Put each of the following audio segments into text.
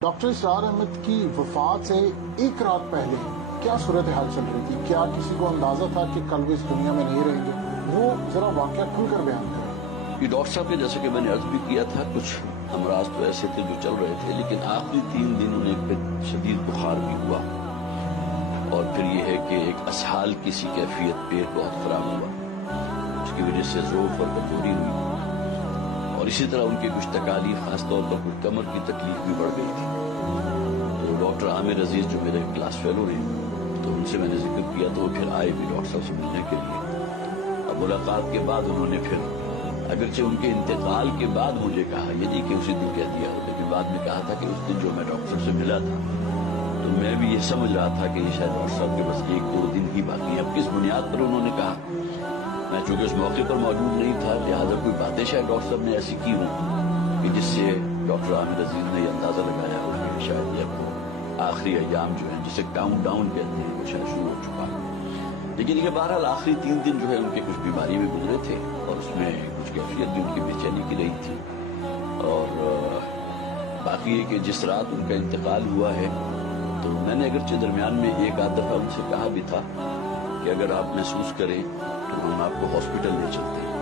Doctor اسرار احمد کی وفات سے ایک رات پہلے کیا صورتحال چل رہی تھی؟ کیا کسی کو اندازہ تھا کہ کل وہ اس دنیا میں نہیں رہیں گے؟ وہ ذرا واقعہ کھل کر بیان کریں۔ یہ ڈاکٹر صاحب نے جیسے کہ میں نے عرض بھی کیا تھا، کچھ امراض تو ایسے تھے جو چل رہے تھے، لیکن آخری 3 دن انہیں پھر شدید بخار بھی ہوا، اور پھر یہ ہے کہ ایک اسہال کی سی کیفیت، پیٹ بہت خراب ہوا، اس کی وجہ سے ضعف اور کمزوری ہوئی، اور اسی طرح ان کے کچھ تکالیف، خاص طور پر کچھ کمر کی تکلیف بھی بڑھ گئی تھی۔ تو ڈاکٹر عامر عزیز جو میرے کلاس فیلو ہیں، تو ان سے میں نے ذکر کیا تو وہ پھر آئے بھی ڈاکٹر صاحب سے ملنے کے لیے۔ اب ملاقات کے بعد انہوں نے پھر اگرچہ ان کے انتقال کے بعد مجھے کہا، یہ نہیں کہ اسی دن کہہ دیا ہو، لیکن بعد میں کہا تھا کہ اس دن جو میں ڈاکٹر سے ملا تھا تو میں بھی یہ سمجھ رہا تھا کہ یہ شاید ڈاکٹر صاحب کے بس 1-2 دن ہی باقی ہیں۔ اب کس بنیاد پر انہوں نے کہا، میں چونکہ اس موقع پر موجود نہیں تھا، لہٰذا کوئی باتیں شاید ڈاکٹر صاحب نے ایسی کی ہوں کہ جس سے ڈاکٹر عامر عزیز نے یہ اندازہ لگایا ہو کہ شاید یہ آخری ایام جو ہیں، جسے کاؤنٹ ڈاؤن کہتے ہیں، وہ شاید شروع ہو چکا ہے۔ لیکن یہ بہرحال آخری 3 دن جو ہے ان کے کچھ بیماری میں گزرے تھے، اور اس میں کچھ کیفیت بھی ان کی بے چینی کی رہی تھی، اور باقی ہے کہ جس رات ان کا انتقال ہوا ہے تو میں نے اگرچہ درمیان میں ایک آدھ دفعہ ان سے کہا بھی تھا کہ اگر آپ محسوس کریں تو ہم آپ کو ہاسپٹل لے چلتے ہیں،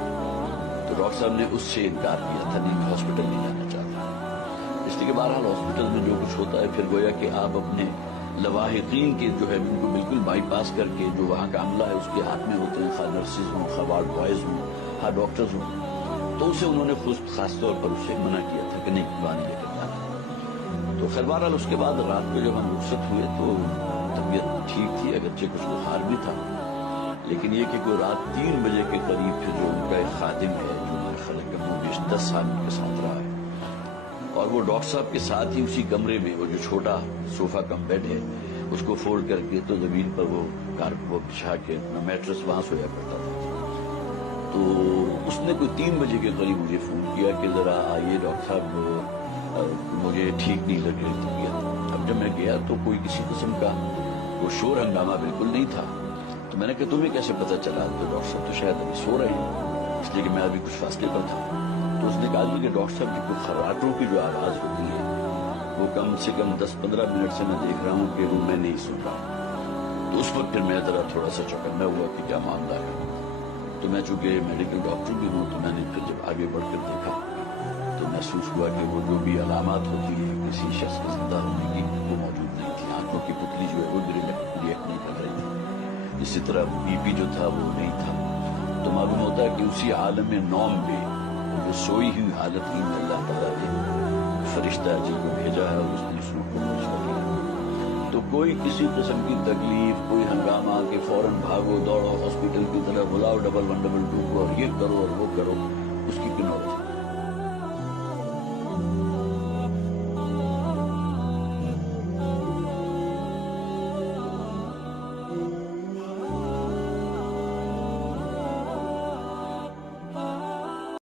تو ڈاکٹر صاحب نے اس سے انکار کیا تھا، نہیں ہاسپٹل نہیں جانا چاہتا، اس لیے کہ بہرحال ہاسپٹل میں جو کچھ ہوتا ہے پھر گویا کہ آپ اپنے لواحقین کے جو ہے ان کو بالکل بائی پاس کر کے جو وہاں کا عملہ ہے اس کے ہاتھ میں ہوتے ہیں، خواہ نرسز ہوں، خواہ وارڈ بوائز ہوں، خواہ ڈاکٹرز ہوں، تو اسے انہوں نے خاص طور پر اسے منع کیا تھا کہ نہیں وہاں نہیں لے کر جانا۔ تو خیر بہرحال اس کے بعد رات کو جب ہم رخصت ہوئے تو طبیعت ٹھیک تھی، اگرچہ کچھ بخار بھی تھا، لیکن یہ کہ کوئی رات 3 بجے کے قریب پھر جو ان کا ایک خادم ہے جو میرے خیال ہے کہ وہ 10 سال ان کے ساتھ رہا ہے، اور وہ ڈاکٹر صاحب کے ساتھ ہی اسی کمرے میں وہ جو چھوٹا صوفہ کم بیڈ ہے اس کو فولڈ کر کے تو زمین پر وہ بچھا کے میٹرس وہاں سویا کرتا تھا۔ تو اس نے کوئی 3 بجے کے قریب مجھے فون کیا کہ ذرا آئیے ڈاکٹر صاحب، مجھے ٹھیک نہیں لگ رہی طبیعت۔ اب جب میں گیا تو کوئی کسی قسم کا وہ شور ہنگامہ بالکل نہیں تھا، تو میں نے کہا تمہیں کیسے پتہ چلا؟ تو ڈاکٹر صاحب تو شاید ابھی سو رہے ہیں، اس لیے کہ میں ابھی کچھ فاصلے پر تھا۔ تو اس نے کہا کہ ڈاکٹر صاحب کی کوئی خراٹوں کی جو آواز ہوتی ہے وہ کم سے کم 10-15 منٹ سے میں دیکھ رہا ہوں کہ وہ میں نہیں سن رہا۔ تو اس وقت پھر میں ذرا تھوڑا سا چوکنا ہوا کہ کیا معاملہ ہے۔ تو میں چونکہ میڈیکل ڈاکٹر بھی ہوں تو میں نے پھر جب آگے بڑھ کر دیکھا تو محسوس ہوا کہ وہ جو بھی علامات ہوتی ہیں کسی شخص کے زندہ ہونے کی وہ موجود نہیں تھی۔ آنکھوں کی پتلی جو ہے وہ ریئیکٹ نہیں کر رہی تھی، اسی طرح بی پی جو تھا وہ نہیں تھا۔ تو معلوم ہوتا ہے کہ اسی عالم نوم میں جو سوئی ہوئی حالت ہی میں اللہ تعالیٰ نے فرشتہ جن کو بھیجا ہے اور اس نے اس روح کو مشورہ کیا۔ تو کوئی کسی قسم کی تکلیف، کوئی ہنگامہ کہ فوراً بھاگو دوڑو ہاسپٹل کی طرف، بلاؤ 112 کو اور یہ کرو اور وہ کرو، اس کی کوئی نوبت نہیں۔